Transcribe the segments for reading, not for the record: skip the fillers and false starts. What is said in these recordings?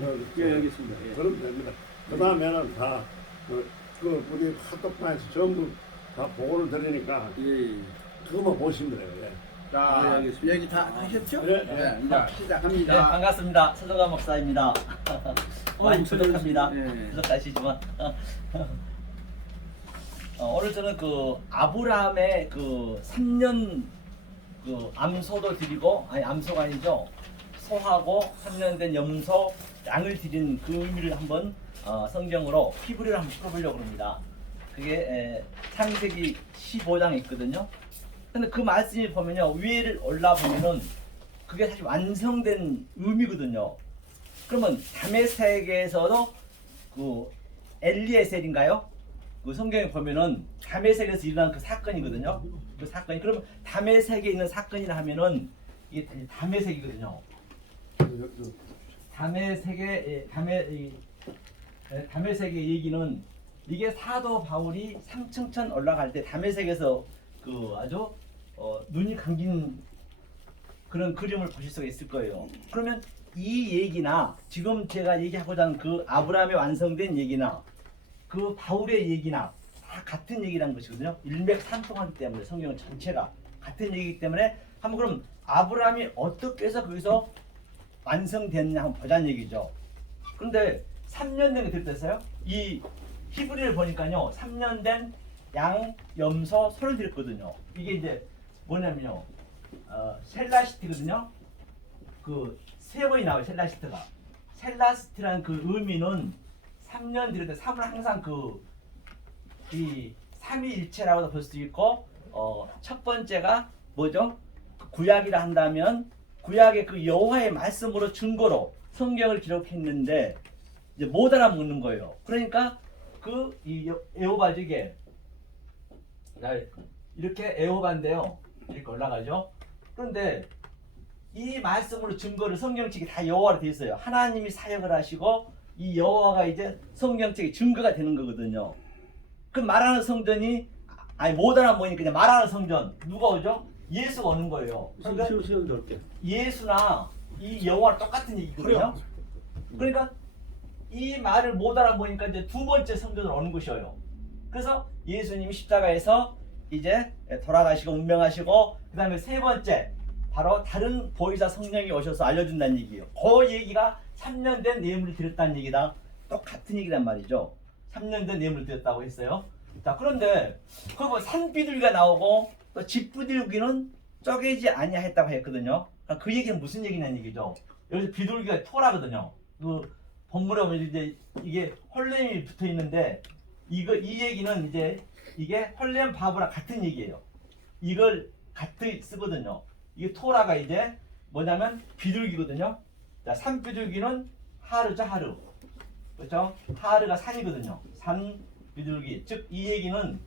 예, 알겠습니다. 예. 그러면 됩니다. 그 다음에는 다 우리 카톡방에서 전부 다 보고를 드리니까 예. 그거만 보시면 돼요. 예. 예, 자, 알겠습니다. 얘기 다 하셨죠? 예, 네, 이제 네, 시작합니다. 반갑습니다. 서정관 목사입니다. 많이 부족합니다. 예. 부족하시지만 오늘 저는 그 아브라함의 그 3년 그 암소도 드리고 아니 암소가 아니죠. 소하고 3년 된 염소 양을 드린 그 의미를 한번 성경으로 히브리를 한번 풀어보려고 합니다. 그게 창세기 15장에 있거든요. 근데 그 말씀이 보면요, 위에를 올라 보면은 그게 사실 완성된 의미거든요. 그러면 담의 세계에서도 그 엘리에셀인가요? 그 성경에 보면은 담의 세계에서 일어난 그 사건이거든요. 그 사건이 그러면 담의 세계에 있는 사건이라 하면은 이게 담의 세계거든요. 담의 세계 담의 세계 얘기는 이게 사도 바울이 삼층천 올라갈 때 담의 세계에서 그 아주 눈이 감긴 그런 그림을 보실 수가 있을 거예요. 그러면 이 얘기나 지금 제가 얘기하고자 하는 그 아브라함의 완성된 얘기나 그 바울의 얘기나 다 같은 얘기라는 것이거든요. 일맥상통하기 때문에 성경 전체가 같은 얘기이기 때문에 한번 그럼 아브라함이 어떻게 해서 거기서 완성됐냐 한번 보자는 얘기죠. 그런데 3년 된 게 들었어요. 이 히브리를 보니까요, 3년 된 양, 염소, 소를 드렸거든요. 이게 이제 뭐냐면요, 셀라시티거든요. 그 세 번이 나와요, 셀라시트가. 셀라시티라는 그 의미는 3년 드릴 때 3은 항상 이 삼위일체라고도 볼 수 있고, 첫 번째가 뭐죠? 구약이라 한다면 구약의 그 여호와의 말씀으로 증거로 성경을 기록했는데 이제 못 알아먹는 거예요. 그러니까 이 에호바죠, 이게 이렇게 에호바인데요, 이렇게 올라가죠. 그런데 이 말씀으로 증거를 성경책이 다 여호와로 되어 있어요. 하나님이 사역을 하시고 이 여호와가 이제 성경책의 증거가 되는 거거든요. 그 말하는 성전이 아니 못 알아보니까 이제 말하는 성전 누가 오죠? 예수가 오는 거예요. 그러니까 시험 들게. 예수나 이 여호와랑 똑같은 얘기거든요. 그러니까 이 말을 못 알아보니까 이제 두 번째 성전으로 오는 것이에요. 그래서 예수님이 십자가에서 이제 돌아가시고 운명하시고 그 다음에 세 번째 바로 다른 보혜사 성령이 오셔서 알려준다는 얘기예요. 그 얘기가 3년 된 내용을 드렸다는 얘기다. 똑같은 얘기란 말이죠. 3년 된 내용을 드렸다고 했어요. 자, 그런데 그거 산비둘기가 나오고 또 집비둘기는 쪼개지 아니하였다고 했거든요. 그 얘기는 무슨 얘기냐는 얘기죠. 여기서 비둘기가 토라거든요. 그 본문에 보면 이제 이게 홀렘이 붙어 있는데 이 얘기는 이제 이게 홀렘 바브랑 같은 얘기예요. 이걸 같이 쓰거든요. 이게 토라가 이제 뭐냐면 비둘기거든요. 자, 산비둘기는 하르죠, 하르. 그렇죠? 하르가 산이거든요. 산 비둘기. 즉 이 얘기는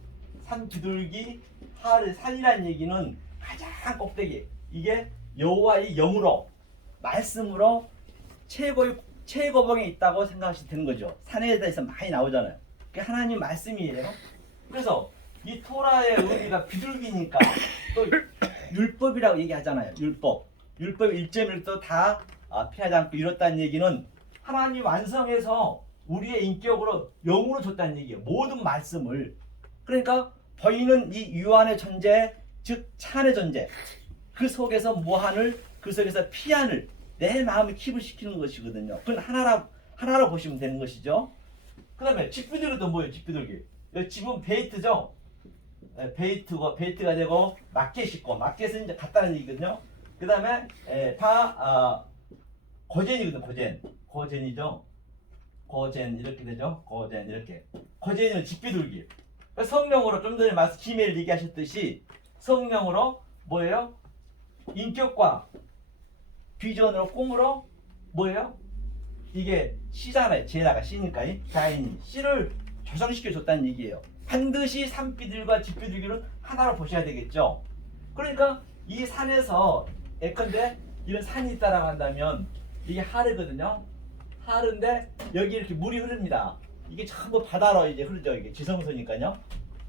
산 비둘기 하르 산이라는 얘기는 가장 꼭대기. 이게 여호와의 영으로 말씀으로 최고봉에 있다고 생각하시면 되는 거죠. 산에 대해서 많이 나오잖아요. 그게 하나님 말씀이에요. 그래서 이 토라의 의미가 비둘기니까 또 율법이라고 얘기하잖아요. 율법 1.1도 다 피하지 않고 이뤘다는 얘기는 하나님 완성해서 우리의 인격으로 영으로 줬다는 얘기예요. 모든 말씀을. 그러니까 보이는 이 유한의 존재, 즉 찬의 존재, 그 속에서 무한을, 그 속에서 피한을 내 마음을 기부시키는 것이거든요. 그건 하나로 보시면 되는 것이죠. 그 다음에 집비둘기도 뭐예요? 집비둘기. 집은 베이트죠. 베이트가 되고 마켓이 있고, 마켓은 이제 같다는 얘기거든요. 그 다음에 고젠이거든. 고젠이죠. 고젠 이렇게 되죠. 고젠 이렇게. 고젠은 집비둘기. 성령으로 좀 전에 말씀 기메일 얘기하셨듯이 성령으로 뭐예요? 인격과 비전으로 꿈으로 뭐예요? 이게 씨잖아요. 제라가 씨니까 자인이 씨를 조성시켜 줬다는 얘기예요. 반드시 산비둘과 집비둘기를 하나로 보셔야 되겠죠. 그러니까 이 산에서 예컨대 이런 산이 있다라고 한다면 이게 하르거든요. 하르인데 여기 이렇게 물이 흐릅니다. 이게 전부 바다로 이제 흐르죠. 이게 지성소니까요.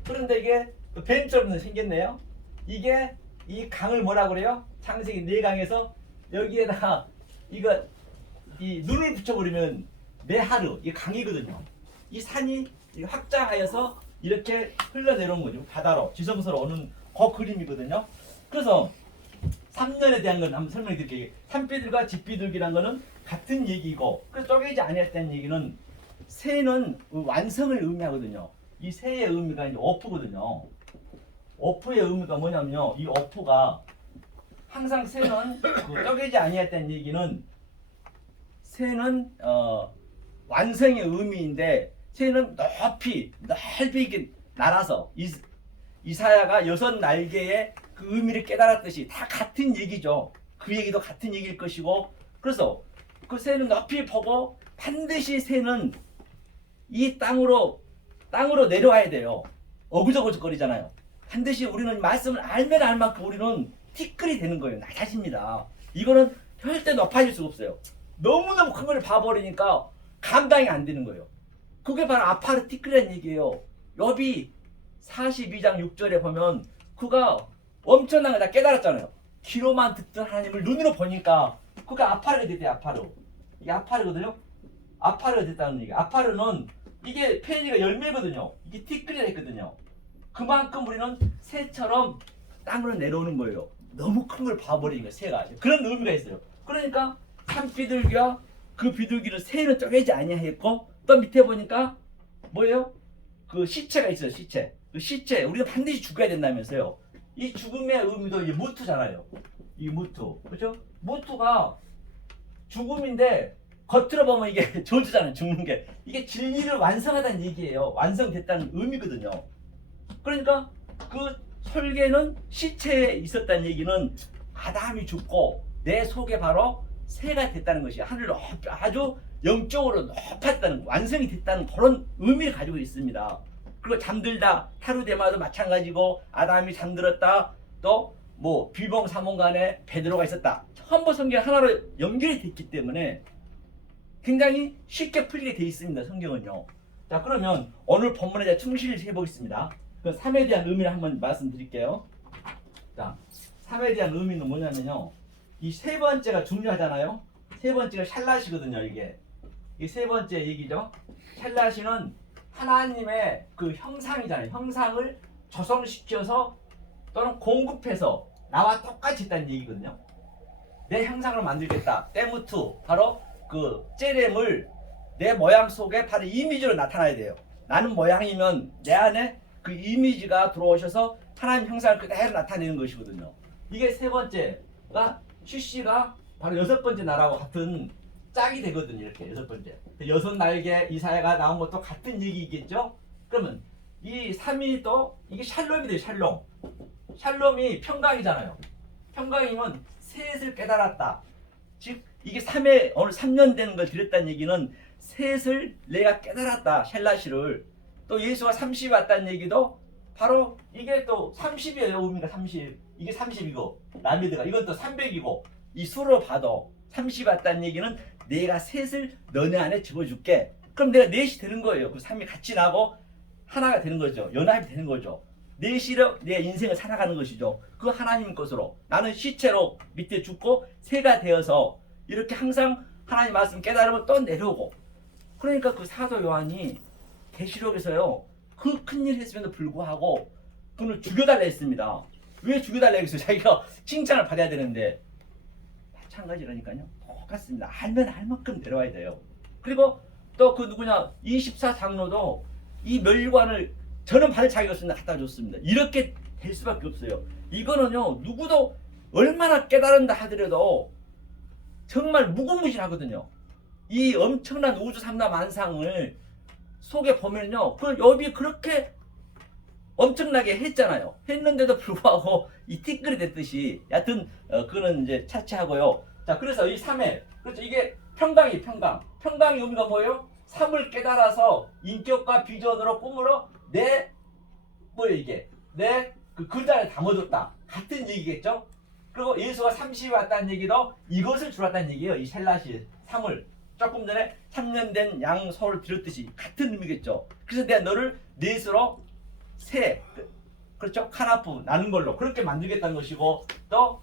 그런데 이게 뱀처럼 생겼네요. 이게 이 강을 뭐라 그래요? 창세기 4강에서 여기에다가 이 눈을 붙여버리면 메하르 이 강이거든요. 이 산이 확장하여서 이렇게 흘러내려온 거죠. 바다로 지성소로 오는 그 그림이거든요. 그래서 3년에 대한 건 한번 설명해 드릴게요. 산비둘기와 집비둘기란 거는 같은 얘기고, 그래서 쪼개지 아니했다는 얘기는 새는 완성을 의미하거든요. 이 새의 의미가 이제 어프거든요. 어프의 의미가 뭐냐면요. 이 어프가 항상 새는 그 쪼개지 아니했다는 얘기는 새는 완성의 의미인데 새는 넓이 이렇게 날아서 이사야가 6날개의 그 의미를 깨달았듯이 다 같은 얘기죠. 그 얘기도 같은 얘기일 것이고, 그래서 그 새는 높이 보고 반드시 새는 이 땅으로 내려와야 돼요. 어그저그저거리잖아요. 반드시 우리는 말씀을 알면 알 만큼 우리는 티끌이 되는 거예요. 나 자신입니다. 이거는 절대 높아질 수가 없어요. 너무너무 큰 걸 봐버리니까 감당이 안 되는 거예요. 그게 바로 아파르 티끌이라는 얘기예요. 욥이 42장 6절에 보면 그가 엄청난 걸 다 깨달았잖아요. 귀로만 듣던 하나님을 눈으로 보니까 그가 아파르가 됐대요. 아파르. 이게 아파르거든요. 아파르가 됐다는 얘기. 아파르는 이게 페니가 열매거든요. 이게 티끌이라 했거든요. 그만큼 우리는 새처럼 땅으로 내려오는 거예요. 너무 큰 걸 봐버리는 거예요. 새가. 그런 의미가 있어요. 그러니까 산비둘기와 그 비둘기를 새는 쪼개지 아니하였고, 또 밑에 보니까 뭐예요? 그 시체가 있어요. 시체. 그 시체 우리가 반드시 죽어야 된다면서요. 이 죽음의 의미도 이제 무투잖아요. 이 무투, 그렇죠? 무투가 죽음인데 겉으로 보면 이게 저주잖아요. 죽는 게. 이게 진리를 완성하다는 얘기예요. 완성됐다는 의미거든요. 그러니까 그 설계는 시체에 있었다는 얘기는 아담이 죽고 내 속에 바로 새가 됐다는 것이 하늘로 아주 영적으로 높았다는, 완성이 됐다는 그런 의미를 가지고 있습니다. 그리고 잠들다 타루데마도 마찬가지고, 아담이 잠들었다, 또 뭐 비몽사몽간에 베드로가 있었다, 전부 성경 하나로 연결이 됐기 때문에 굉장히 쉽게 풀리게 돼 있습니다. 성경은요. 자, 그러면 오늘 본문에 제가 충실히 해보겠습니다. 그 3에 대한 의미를 한번 말씀드릴게요. 자, 3에 대한 의미는 뭐냐면요, 이 세 번째가 중요하잖아요. 세 번째가 샬라시거든요. 이게 세 번째 얘기죠. 샬라시는 하나님의 그 형상이잖아요. 형상을 조성시켜서 또는 공급해서 나와 똑같이 있다는 얘기거든요. 내 형상을 만들겠다. 때무투, 바로 그 째렘을 내 모양 속에 바로 이미지로 나타나야 돼요. 나는 모양이면 내 안에 그 이미지가 들어오셔서 하나님 형상을 그대로 나타내는 것이거든요. 이게 세 번째가 CC가 바로 6번째 나라와 같은 짝이 되거든요. 이렇게 6번째. 6날개 이사야가 나온 것도 같은 얘기겠죠? 그러면 이 3이 또 이게 샬롬이 돼요. 샬롬. 샬롬이 평강이잖아요. 평강이면 셋을 깨달았다. 즉 이게 3에 오늘 3년 되는 걸 드렸다는 얘기는 셋을 내가 깨달았다. 샬라시를. 또 예수가 30이 왔다는 얘기도 바로 이게 또 30이에요. 의미가 30. 이게 30이고 라미드가 이건 또 300이고, 이 수로 봐도 30이 왔다는 얘기는 내가 셋을 너네 안에 집어줄게. 그럼 내가 넷이 되는 거예요. 그 3이 같이 나고 하나가 되는 거죠. 연합이 되는 거죠. 넷이로 내 인생을 살아가는 것이죠. 그 하나님 것으로 나는 시체로 밑에 죽고 새가 되어서 이렇게 항상 하나님 말씀 깨달으면 또 내려오고. 그러니까 그 사도 요한이 계시록에서요, 그 큰일 했음에도 불구하고 그를 죽여달라 했습니다. 왜 죽여달라 했어요? 자기가 칭찬을 받아야 되는데. 마찬가지라니까요. 똑같습니다. 알면 알 만큼 내려와야 돼요. 그리고 또 그 누구냐, 24장로도 이 멸관을 저는 받을 자격이 없습니다. 갖다 줬습니다. 이렇게 될 수밖에 없어요. 이거는요, 누구도 얼마나 깨달은다 하더라도 정말 무궁무진하거든요. 이 엄청난 우주 삼라 만상을 속에 보면요, 그 욥이 그렇게 엄청나게 했잖아요. 했는데도 불구하고 이 티끌이 됐듯이, 여하튼 그거는 이제 차치하고요. 자, 그래서 이 3회, 그렇죠. 이게 평강이 평강. 평강의 의미가 뭐예요? 3을 깨달아서 인격과 비전으로 꿈으로 뭐예요 이게? 내 그 글자를 담아줬다. 같은 얘기겠죠? 그리고 예수가 30이 왔다는 얘기도 이것을 주었다는 얘기예요. 이 셀라시 3을. 조금 전에 3년 된 양소를 드렸듯이 같은 의미겠죠. 그래서 내가 너를 넷으로 새, 그렇죠? 카나프 나는 걸로 그렇게 만들겠다는 것이고, 또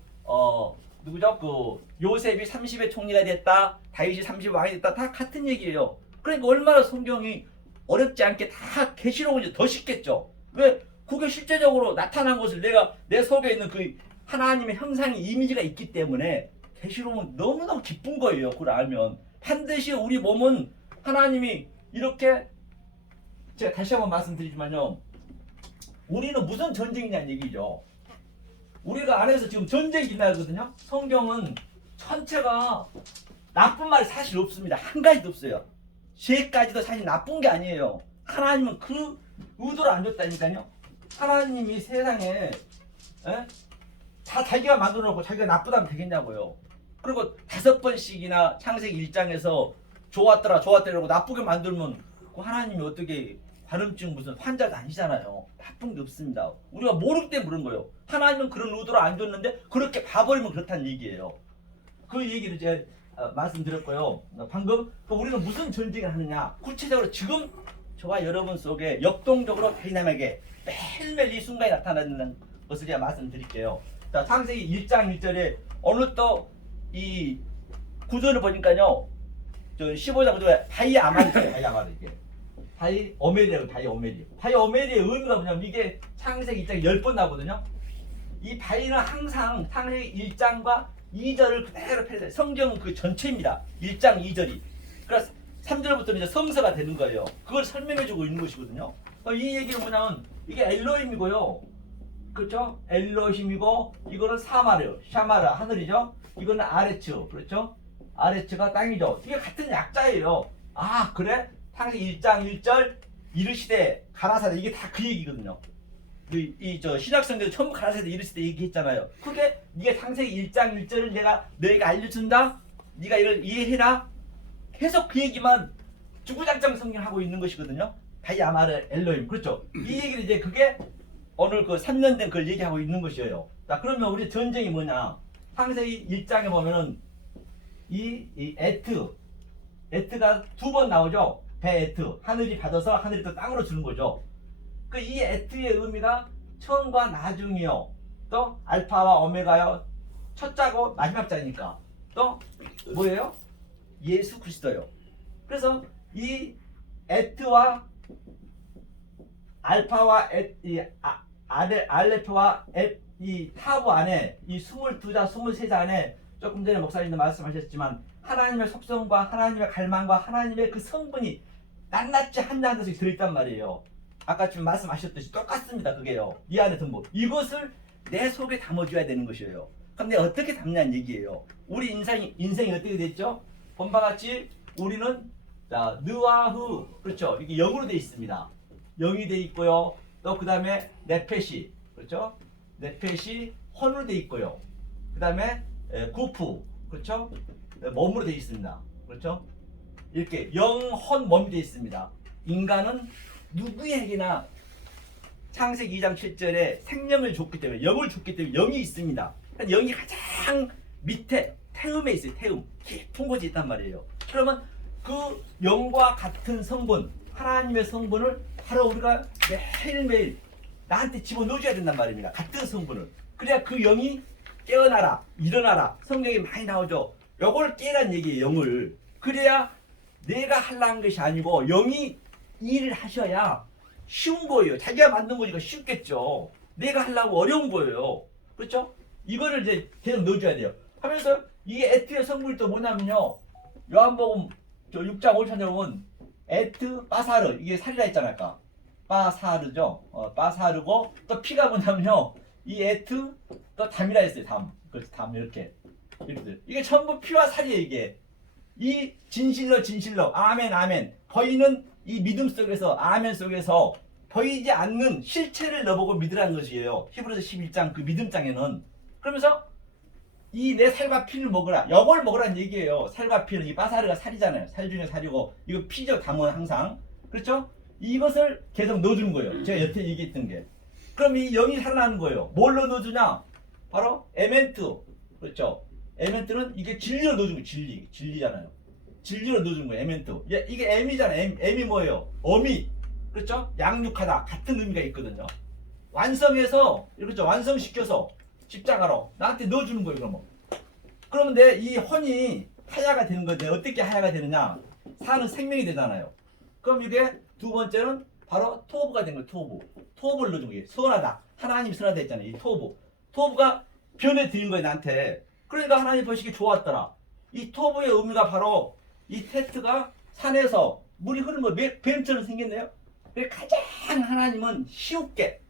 누구죠? 그 요셉이 30의 총리가 됐다, 다윗이 30의 왕이 됐다, 다 같은 얘기예요. 그러니까 얼마나 성경이 어렵지 않게 다 계시록은 이제 더 쉽겠죠. 왜? 그게 실제적으로 나타난 것을 내가 내 속에 있는 그 하나님의 형상의 이미지가 있기 때문에 계시록은 너무너무 기쁜 거예요. 그걸 알면 반드시 우리 몸은 하나님이 이렇게, 제가 다시 한번 말씀드리지만요, 우리는 무슨 전쟁이냐는 얘기죠. 우리가 안에서 지금 전쟁이 일어나거든요. 성경은 전체가 나쁜 말이 사실 없습니다. 한 가지도 없어요. 세 가지도 사실 나쁜 게 아니에요. 하나님은 그 의도를 안 줬다니까요. 하나님이 세상에 다 자기가 만들어 놓고 자기가 나쁘다면 되겠냐고요. 그리고 5번씩이나 창세기 1장에서 좋았더라 좋았더라고 나쁘게 만들면 그 하나님이 어떻게 관음증 무슨 환자도 아니잖아요. 나쁜 게 없습니다. 우리가 모르기 때문에 그런 거예요. 하나님은 그런 의도를 안 줬는데 그렇게 봐버리면 그렇다는 얘기예요. 그 얘기를 제가 말씀드렸고요. 방금 우리는 무슨 전쟁을 하느냐, 구체적으로 지금 저와 여러분 속에 역동적으로 다이나믹하게 매일매일 이 순간이 나타나는 것을 제가 말씀드릴게요. 자, 창세기 1장 1절에 어느 또 이 구절을 보니까요, 저 15장 구절에 바이 아말이 있어요. 바이 아말이, 이게 바이 오멜이라고. 바이 오멜이, 바이 오멜의 의미가 뭐냐면 이게 창세기 1장에 10번 나오거든요. 이 바이는 항상 창세기 1장과 2절을 그대로 펴요. 성경은 그 전체입니다. 1장 2절이. 그래서 3절부터는 이제 성서가 되는 거예요. 그걸 설명해주고 있는 것이거든요. 이 얘기는 뭐냐면 이게 엘로힘이고요. 그렇죠? 엘로힘이고 이거는 사마르, 샤마라 하늘이죠. 이거는 아레츠, 그렇죠? 아레츠가 땅이죠. 이게 같은 약자예요. 아 그래? 창세기 1장 1절 이르시되 가라사대, 이게 다 그 얘기거든요. 저 신약성경에 전부 가라사대 이르시되 얘기했잖아요. 그게 이게 창세기 1장 1절을 내가 너희가 알려준다. 네가 이걸 이해해라. 계속 그 얘기만 주구장창 성경하고 있는 것이거든요. 바이아마르 엘로힘, 그렇죠? 이 얘기를 이제 그게 오늘 그 3년 된 그걸 얘기하고 있는 것이에요. 자, 그러면 우리 전쟁이 뭐냐? 창세기 1장에 보면은 이 에트가 2번 나오죠. 배에트, 하늘이 받아서 하늘이 또 땅으로 주는 거죠. 그 이 에트의 의미가 처음과 나중이요. 또 알파와 오메가요. 첫 자고 마지막 자니까. 또 뭐예요? 예수 그리스도요. 그래서 이 에트와 알파와 알레프와 이 타브 안에 이 22자 23자 안에 조금 전에 목사님도 말씀하셨지만 하나님의 속성과 하나님의 갈망과 하나님의 그 성분이 낱낱이 한 장씩 들어있단 말이에요. 아까 지금 말씀하셨듯이 똑같습니다. 그게요. 이 안에 전부 이것을 내 속에 담아줘야 되는 것이에요. 그럼 내가 어떻게 담냐는 얘기예요. 우리 인생이 어떻게 됐죠? 본바 같이 우리는 자 느와흐, 그렇죠? 이게 영으로 되어 있습니다. 영이 되어 있고요. 또 그 다음에 네페시, 그렇죠? 네페시 혼으로 되어 있고요. 그 다음에 구프, 그렇죠? 몸으로 되어 있습니다. 그렇죠? 이렇게 영혼 몸이 되어 있습니다. 인간은 누구에게나 창세기 2장 7절에 생명을 줬기 때문에, 영을 줬기 때문에 영이 있습니다. 그러니까 영이 가장 밑에 태음에 있어요. 태음, 깊은 곳이 있단 말이에요. 그러면 그 영과 같은 성분, 하나님의 성분을 바로 우리가 매일매일 나한테 집어넣어줘야 된단 말입니다. 같은 성분을. 그래야 그 영이 깨어나라, 일어나라. 성경에 많이 나오죠. 요걸 깨란 얘기예요. 영을. 그래야 내가 하려는 것이 아니고 영이 일을 하셔야 쉬운 거예요. 자기가 만든 거니까 쉽겠죠. 내가 하려고 어려운 거예요. 그렇죠? 이거를 이제 계속 넣어줘야 돼요. 하면서 이게 에트의 성분이 또 뭐냐면요. 요한복음 6장 5절에 보면 에트 빠사르, 이게 살이라 했잖아요. 아까 빠사르죠. 빠사르고 또 피가 뭐냐면요. 이 에트 또 담이라 했어요. 담. 그렇지, 담 이렇게. 이게 전부 피와 살이에요. 이게 이 진실로 아멘 아멘 보이는 이 믿음 속에서, 아멘 속에서 보이지 않는 실체를 너보고 믿으라는 것이에요. 히브리서 11장 그 믿음장에는. 그러면서 이 내 살과 피를 먹으라, 영을 먹으라는 얘기예요. 살과 피는 이 빠사르가 살이잖아요. 살 중에 살이고 이거 피죠. 담은 항상. 그렇죠? 이것을 계속 넣어주는 거예요. 제가 여태 얘기했던 게. 그럼 이 영이 살아나는 거예요. 뭘로 넣어주냐? 바로 에멘트. 그렇죠? 에멘트는 이게 진리로 넣어주는 거예요. 진리잖아요. 진리로 넣어주는 거예요. 에멘트. 이게 M이잖아요. M이 뭐예요? 어미. 그렇죠? 양육하다. 같은 의미가 있거든요. 완성해서, 그렇죠? 완성시켜서 십자가로 나한테 넣어주는 거예요. 그러면 그런데 이 혼이 하야가 되는 건데 어떻게 하야가 되느냐? 사는 생명이 되잖아요. 그럼 이게 두 번째는 바로 토부가 된 거예요. 토부를 넣어준 거예요. 선하다. 하나님이 선하다 했잖아요. 이 토부가 변해 드린 거예요. 나한테. 그러니까 하나님 보시기 좋았더라. 이 토부의 의미가 바로 이 테트가 산에서 물이 흐르는 거 뱀처럼 생겼네요. 가장 하나님은 쉬웁게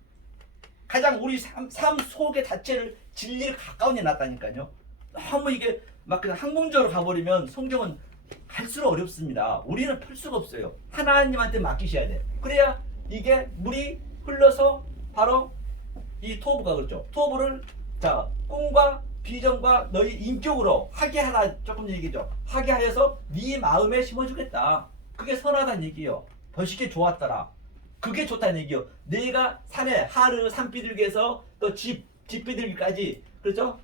가장 우리 삶 속의 자체를 진리를 가까운 데 놨다니까요. 너무 이게 막 그냥 학문적으로 가버리면 성경은 갈수록 어렵습니다. 우리는 풀 수가 없어요. 하나님한테 맡기셔야 돼. 그래야 이게 물이 흘러서 바로 이 토부가 그렇죠. 토부를 자 꿈과 비전과 너희 인격으로 하게 하라 조금 얘기죠. 하게 하여서 네 마음에 심어주겠다. 그게 선하다는 얘기예요. 멋있게 좋았더라. 그게 좋다는 얘기예요. 내가 산에 하르 산비둘기에서 또 집 비둘기까지 그렇죠?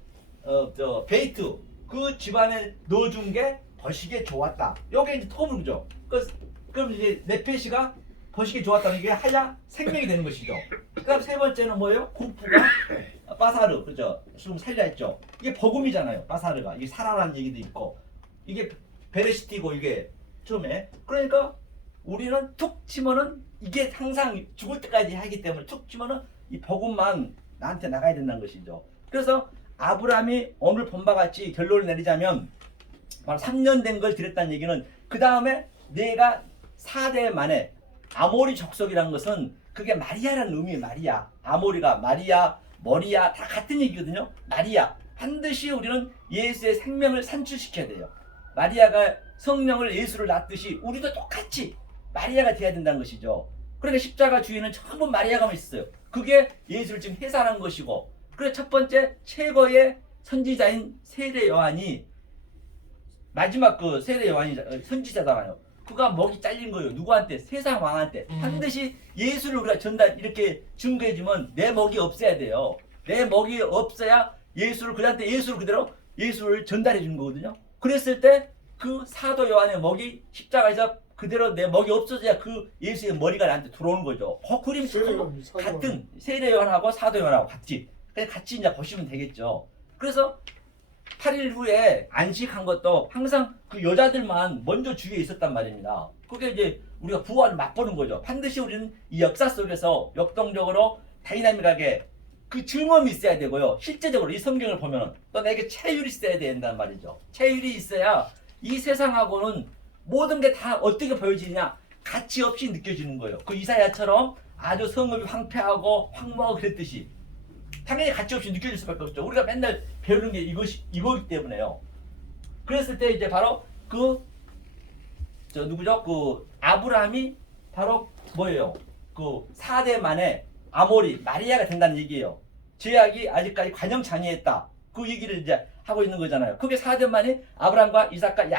저 베이트 그 집안에 넣어준 게 버시게 좋았다. 요게 이제 토부죠. 그럼 이제 네페시가 버시게 좋았다는 게 하야 생명이 되는 것이죠. 그다음 세 번째는 뭐예요? 구프가 바사르 그죠? 지금 살려했죠. 이게 버금이잖아요. 바사르가 이게 살아라는 얘기도 있고 이게 베레시티고 이게 처음에 그러니까 우리는 툭 치면은 이게 항상 죽을 때까지 하기 때문에 툭 치면은 이 버금만 나한테 나가야 된다는 것이죠. 그래서 아브라함이 오늘 본 바 같이 결론을 내리자면 바로 3년 된 걸 드렸다는 얘기는 그 다음에 내가 4대 만에 아모리 족속이라는 것은 그게 마리아라는 의미예요. 마리아 아모리가 마리아 머리야 다 같은 얘기거든요. 마리아 반드시 우리는 예수의 생명을 산출시켜야 돼요. 마리아가 성령을 예수를 낳듯이 우리도 똑같이 마리아가 돼야 된다는 것이죠. 그러니까 십자가 주위에는 전부 마리아가 있어요. 그게 예수를 지금 해산한 것이고 그래서 첫 번째 최고의 선지자인 세례 요한이 마지막 그 세례 요한이 선지자잖아요. 그가 목이 잘린 거예요. 누구한테? 세상 왕한테. 반드시 예수를 우리가 전달 이렇게 증거해주면 내 목이 없어야 돼요. 내 목이 없어야 예수를 그한테 예수를 그대로 예수를 전달해 주는 거거든요. 그랬을 때 그 사도 요한의 목이 십자가에서 그대로 내 목이 없어져야 그 예수의 머리가 나한테 들어오는 거죠. 그 그림이 같은 세례 요한하고 사도 요한하고 같이 그냥 같이 이제 보시면 되겠죠. 그래서 8일 후에 안식한 것도 항상 그 여자들만 먼저 주위에 있었단 말입니다. 그게 이제 우리가 부활을 맛보는 거죠. 반드시 우리는 이 역사 속에서 역동적으로 다이나믹하게 그 증언이 있어야 되고요. 실제적으로 이 성경을 보면 또 내게 체율이 있어야 된다는 말이죠. 체율이 있어야 이 세상하고는 모든 게 다 어떻게 보여지냐 가치 없이 느껴지는 거예요. 그 이사야처럼 아주 성읍이 황폐하고 황무하고 그랬듯이 당연히 가치 없이 느껴질 수밖에 없죠. 우리가 맨날 배우는 게 이거기 때문에요. 그랬을 때 이제 바로 누구죠? 그 아브라함이 바로 뭐예요? 그 4대 만에 아모리 마리아가 된다는 얘기예요. 제약이 아직까지 관영장애했다. 그 얘기를 이제 하고 있는 거잖아요. 그게 4대 만에 아브라함과 이삭과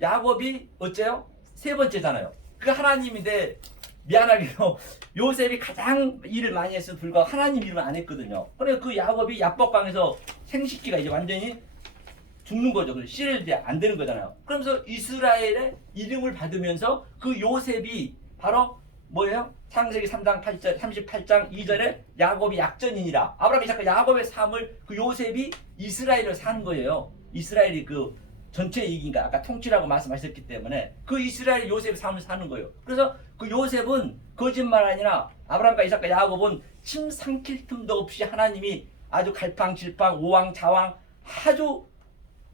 야곱이 어째요? 세 번째잖아요. 그 하나님인데 미안하게도 요셉이 가장 일을 많이 했을 불구하고 하나님 일을 안 했거든요. 그래서 그 야곱이 야복강에서 생식기가 이제 완전히 죽는 거죠. 그래서 씨를 이제 안 되는 거잖아요. 그러면서 이스라엘의 이름을 받으면서 그 요셉이 바로 뭐예요? 창세기 3장 38장 2절에 야곱이 약전이니라. 아브라함이 이삭과 야곱의 삶을 그 요셉이 이스라엘을 산 거예요. 이스라엘이 그 전체 이익인가 아까 통치라고 말씀하셨기 때문에 그 이스라엘 요셉의 삶을 사는 거예요. 그래서 그 요셉은 거짓말 아니라 아브라함과 이삭과 야곱은 침 삼킬 틈도 없이 하나님이 아주 갈팡질팡 오왕좌왕 아주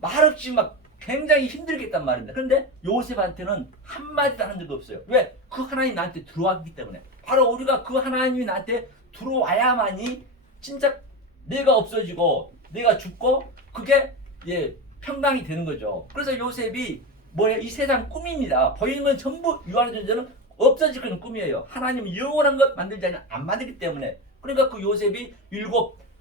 말없이 막 굉장히 힘들게 했단 말입니다. 그런데 요셉한테는 한마디도 한 적이 없어요. 왜? 그 하나님이 나한테 들어왔기 때문에. 바로 우리가 그 하나님이 나한테 들어와야만이 진짜 내가 없어지고 내가 죽고 그게 평강이 되는 거죠. 그래서 요셉이 뭐예요? 이 세상 꿈입니다. 보이는 건 전부 유한의 존재는 없어질 그런 꿈이에요. 하나님은 영원한 것 만들지 안 만들기 때문에. 그러니까 그 요셉이 7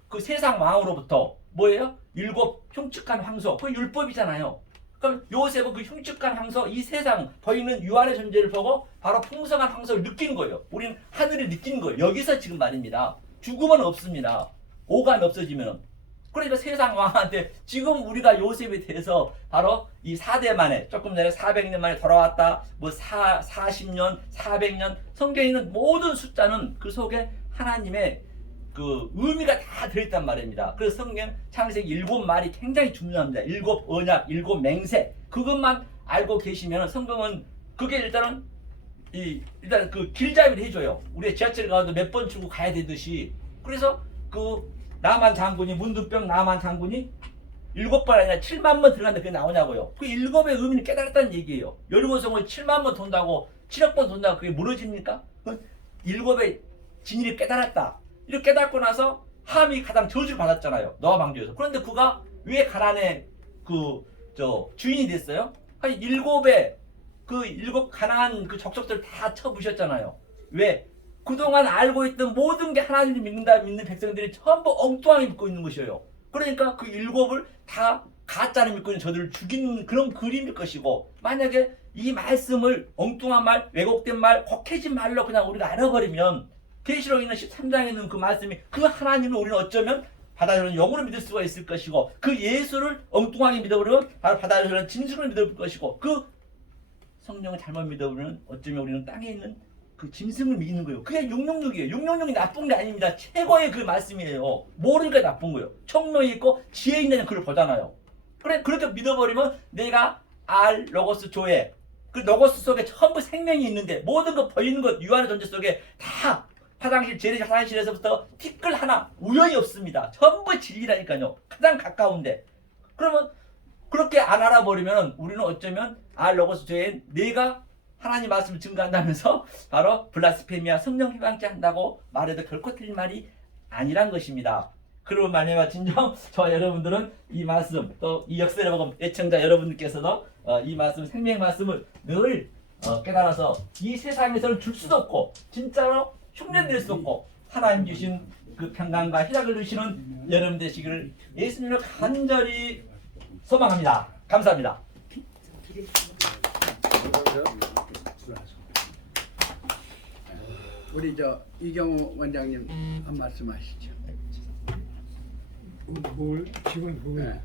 그 세상 왕으로부터 뭐예요? 7 흉측한 황소. 그 율법이잖아요. 그럼 요셉은 그 흉측한 황소, 이 세상 보이는 유한의 존재를 보고 바로 풍성한 황소를 느낀 거예요. 우리는 하늘을 느끼는 거예요. 여기서 지금 말입니다. 죽음은 없습니다. 오감이 없어지면은. 그러니까 세상 왕한테 지금 우리가 요셉에 대해서 바로 이 4대 만에 조금 전에 400년 만에 돌아왔다. 뭐 40년, 400년 성경에 있는 모든 숫자는 그 속에 하나님의 그 의미가 다 들어있단 말입니다. 그래서 성경 창세기 7말이 굉장히 중요합니다. 7 언약, 7 맹세 그것만 알고 계시면 성경은 그게 일단 그 길잡이를 해줘요. 우리 지하철 가도 몇 번 출구 가야 되듯이. 그래서 그 나만 장군이 문두병 나만 장군이 7번 아니라 7만 번 들어간다 그게 나오냐고요. 그 7의 의미를 깨달았다는 얘기예요. 여리고성을 7만 번 돈다고 7억 번 돈다고 그게 무너집니까? 7의 진리를 깨달았다. 이렇게 깨닫고 나서 함이 가장 저주를 받았잖아요. 노아 방주에서. 그런데 그가 왜 가난의 주인이 됐어요? 아니 7의 그 7 가난한 그 족속들 다 쳐부셨잖아요. 왜? 그동안 알고 있던 모든 게 하나님을 믿는 백성들이 전부 엉뚱하게 믿고 있는 것이에요. 그러니까 그 7을 다 가짜를 믿고 있는 저들을 죽이는 그런 그림일 것이고, 만약에 이 말씀을 엉뚱한 말, 왜곡된 말, 곡해진 말로 그냥 우리가 알아버리면 계시록 있는 13장에 있는 그 말씀이 그 하나님을 우리는 어쩌면 바다에서는 영으로 믿을 수가 있을 것이고, 그 예수를 엉뚱하게 믿어버리면 바다에서는 짐승을 믿을 것이고, 그 성령을 잘못 믿어버리면 어쩌면 우리는 땅에 있는 그 짐승을 믿는 거예요. 그게 666이에요. 666이 나쁜 게 아닙니다. 최고의 그 말씀이에요. 모르니까 나쁜 거예요. 총명이 있고 지혜 있는 그걸 보잖아요. 그래 그렇게 믿어버리면 내가 알 로고스 조에 그 로고스 속에 전부 생명이 있는데 모든 거 보이는 것 유한의 존재 속에 다 화장실 재래식 화장실에서부터 티끌 하나 우연히 없습니다. 전부 진리라니까요. 가장 가까운데 그러면 그렇게 안 알아버리면 우리는 어쩌면 알 로고스 조에 내가 하나님 말씀을 증거한다면서 바로 블라스페미아 성령 해방죄 한다고 말해도 결코 틀린 말이 아니란 것입니다. 그러고 말미암아 진정 저와 여러분들은 이 말씀 또 이 역사를 보고 애청자 여러분들께서도 이 말씀 생명 말씀을 늘 깨달아서 이 세상에서는 줄 수도 없고 진짜로 흉내낼 수 없고 하나님 주신 그 평강과 희락을 누리시는 여러분 되시기를 예수님을 간절히 소망합니다. 감사합니다. 우리 이경호 원장님 한 말씀 하시죠. 뭘 지금 그거 네.